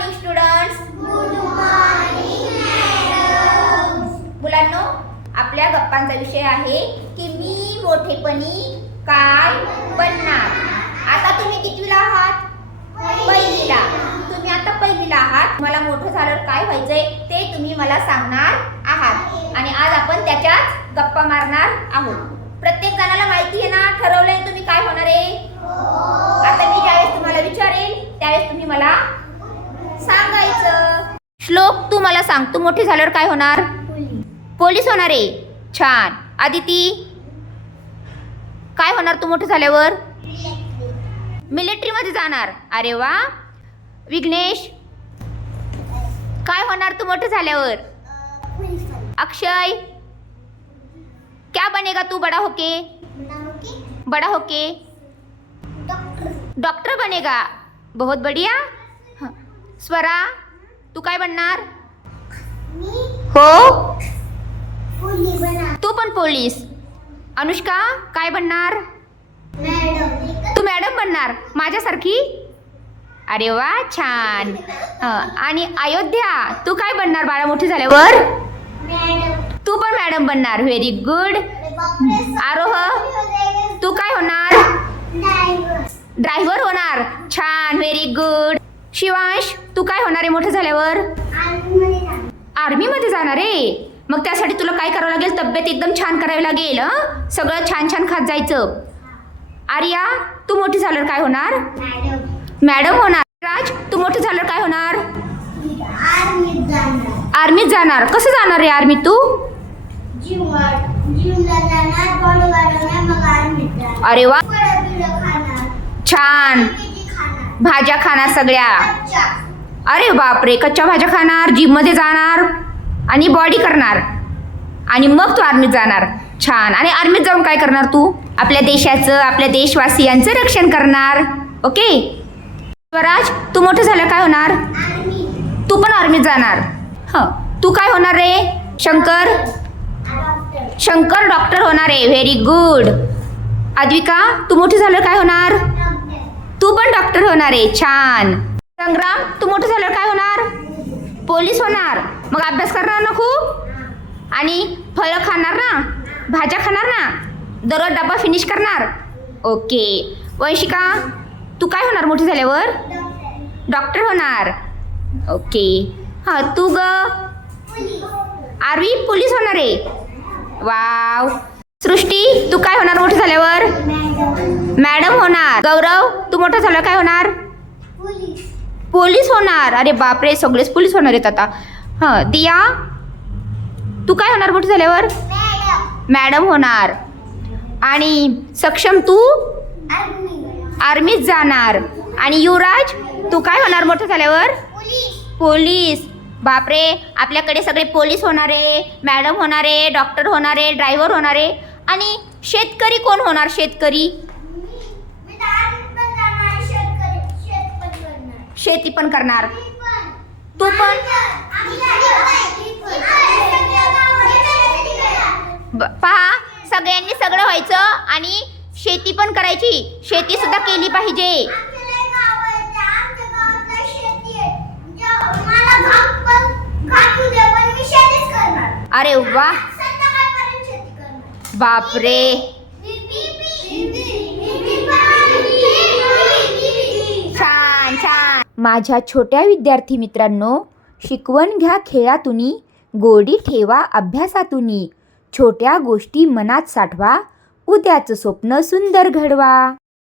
Morning students मुलांनो आपल्या गप्पांचा विषय आहे की मी मोठेपणी काय बनणार? आता तुम्ही कितवीला आहात? पहिलीला. तुम्ही आता पहिलीला आहात. मला मोठं झाल्यावर काय व्हायचंय ते तुम्ही मला सांगणार आहात. आणि आज आपण त्याच्याच गप्पा मारणार आहोत. प्रत्येक जणाला माहिती आहे ना ठरवलंय तुम्ही काय होणार आहे? आता मी ज्यावेळेस तुम्हाला विचारेल त्यावेळेस तुम्ही मला सांगायचं. श्लोक तू मला सांग तू मोठी झाल्यावर काय होणार? पोलीस होणार आहे. छान. आदिती काय होणार तू मोठं झाल्यावर? मिलिटरीमध्ये जाणार. अरे वा. विघ्नेश काय होणार तू मोठं झाल्यावर? अक्षय क्या बनेगा तू बड़ा होके? बड़ा होके? डॉक्टर बनेगा. बहुत बढ़िया. स्वरा तू काय बनणार? हो? तू पण पोलीस अनुष्का काय बनणार? तू मॅडम बनणार माझ्यासारखी? अरे वा छान. हं. आणि अयोध्या तू काय बनणार? बाळा मोठी झाल्यावर? तू पण मॅडम बनणार. व्हेरी गुड आरोह तू काय होणार? ड्रायव्हर. होणार. छान व्हेरी गुड शिवांश तू काय होणार आहे मोठं झाल्यावर? आर्मीमध्ये जाणार आहे. मग त्यासाठी तुला काय करावं लागेल? तब्येत एकदम छान करावी लागेल सगळं छान छान खात जायचं. आर्या तू मोठी झाल्यावर काय होणार? मॅडम होणार. राज तू मोठं झाल्यावर काय होणार? आर्मीत जाणार. कसं जाणार रे आर्मीत तू? अरे वा. छान. भाज्या खाणार सगळ्या. अरे बापरे कच्च्या भाज्या खाणार जिममध्ये जाणार आणि बॉडी करणार. आणि मग तू आर्मीत जाणार. छान. आणि आर्मीत जाऊन काय करणार तू? आपल्या देशाचं आपल्या देशवासियांचं रक्षण करणार. ओके? स्वराज तू मोठं झालं काय होणार? तू पण आर्मीत जाणार. ह. तू काय होणार रे? शंकर? शंकर डॉक्टर होणार आहे. व्हेरी गुड आद्विका तू मोठी झालं काय होणार? तू पण डॉक्टर होणार आहे छान. संग्राम तू मोठं झाल्यावर काय होणार? पोलीस होणार. मग अभ्यास करणार ना खूप? आणि फळं खाणार ना? भाज्या खाणार ना? दररोज डबा फिनिश करणार? ओके. वंशिका तू काय होणार मोठी झाल्यावर? डॉक्टर होणार. ओके. हां तू ग. आरवी पोलीस होणार आहे. वाव. सृष्टी तू काय होणार मोठी झाल्यावर? मॅडम होणार. गौरव तू मोठं झालं काय होणार? पोलीस. होणार. अरे बापरे सगळेच पोलीस होणार आहेत आता. हां दिया? तू काय होणार मोठं झाल्यावर? मॅडम. होणार. आणि सक्षम तू? आर्मीत जाणार. आणि युवराज तू काय होणार मोठं झाल्यावर? पोलीस. बापरे आपल्याकडे सगळे पोलीस होणारे मॅडम होणारे डॉक्टर होणारे ड्रायव्हर होणारे आणि शेतकरी कोण होणार? शेतकरी. शेती पण करणार. तू पण? पहा सगळ्यांनी सगळं व्हायचं आणि शेती पण करायची. शेती सुद्धा केली पाहिजे. अरे वा. बापरे छान छान माझ्या छोट्या विद्यार्थी मित्रांनो शिकवण घ्या खेळातून गोडी ठेवा अभ्यासातुनी. छोट्या गोष्टी मनात साठवा उद्याचं स्वप्न सुंदर घडवा.